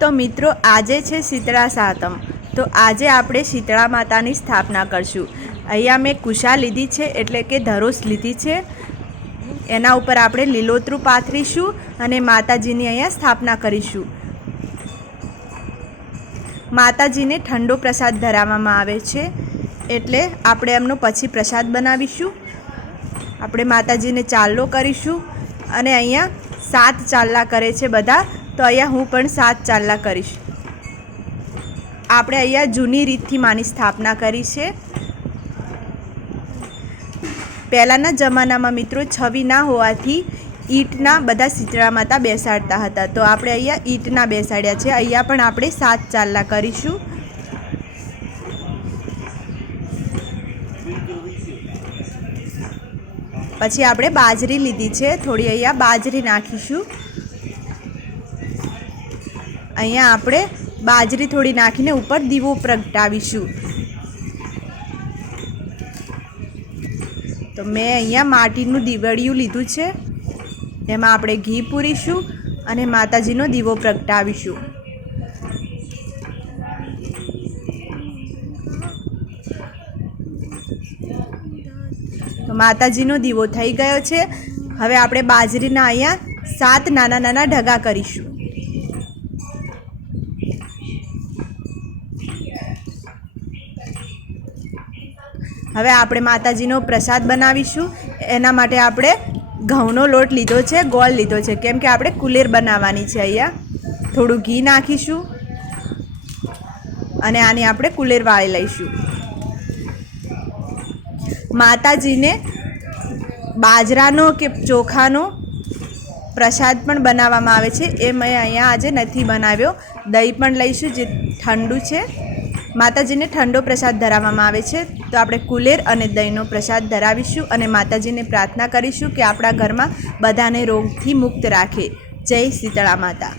તો મિત્રો આજે છે શીતળા સાતમ, તો આજે આપણે શીતળા માતાની સ્થાપના કરશું। અહીંયા મેં કુશા લીધી છે, એટલે કે ધરોસ લીધી છે। એના ઉપર આપણે લીલોતરું પાથરીશું અને માતાજીની અહીંયા સ્થાપના કરીશું। માતાજીને ઠંડો પ્રસાદ ધરાવવામાં આવે છે, એટલે આપણે એમનો પછી પ્રસાદ બનાવીશું। આપણે માતાજીને ચાલ્લો કરીશું અને અહીંયા 7 ચાલ્લા કરે છે બધા, તો અહીંયા હું પણ 7 ચાલ્લા કરીશ। આપણે અહીંયા જૂની રીતથી માની સ્થાપના કરી છે। પહેલાંના જમાનામાં મિત્રો છવી ના હોવાથી ઈંટના બધા શીતળા માતા બેસાડતા હતા, તો આપણે અહીંયા ઈંટના બેસાડ્યા છે। અહીંયા પણ આપણે 7 ચાલ્લા કરીશું। પછી આપણે બાજરી લીધી છે, થોડી અહીંયા બાજરી નાખીશું। અહીંયા આપણે બાજરી થોડી નાખીને ઉપર દીવો પ્રગટાવીશું। તો મેં અહીંયા માટીનું દીવડિયું લીધું છે, એમાં આપણે ઘી પૂરીશું અને માતાજીનો દીવો પ્રગટાવીશું। તો માતાજીનો દીવો થઈ ગયો છે। હવે આપણે બાજરીના અહીંયા 7 નાના નાના ઢગા કરીશું। હવે આપણે માતાજીનો પ્રસાદ બનાવીશું। એના માટે આપણે ઘઉંનો લોટ લીધો છે, ગોળ લીધો છે, કેમ કે આપણે કુલેર બનાવવાની છે। અહીંયા થોડું ઘી નાખીશું અને આની આપણે કુલેર વાળી લઈશું। માતાજીને બાજરાનો કે ચોખાનો પ્રસાદ પણ બનાવવામાં આવે છે, એ મેં અહીંયા આજે નથી બનાવ્યો। દહીં પણ લઈશું, જે ઠંડુ છે। માતાજીને ઠંડો પ્રસાદ ધરાવવામાં આવે છે, તો આપણે કુલેર અને દહીંનો પ્રસાદ ધરાવીશું અને માતાજીને પ્રાર્થના કરીશું કે આપણા ઘરમાં બધાને રોગથી મુક્ત રાખે। જય શીતળા માતા।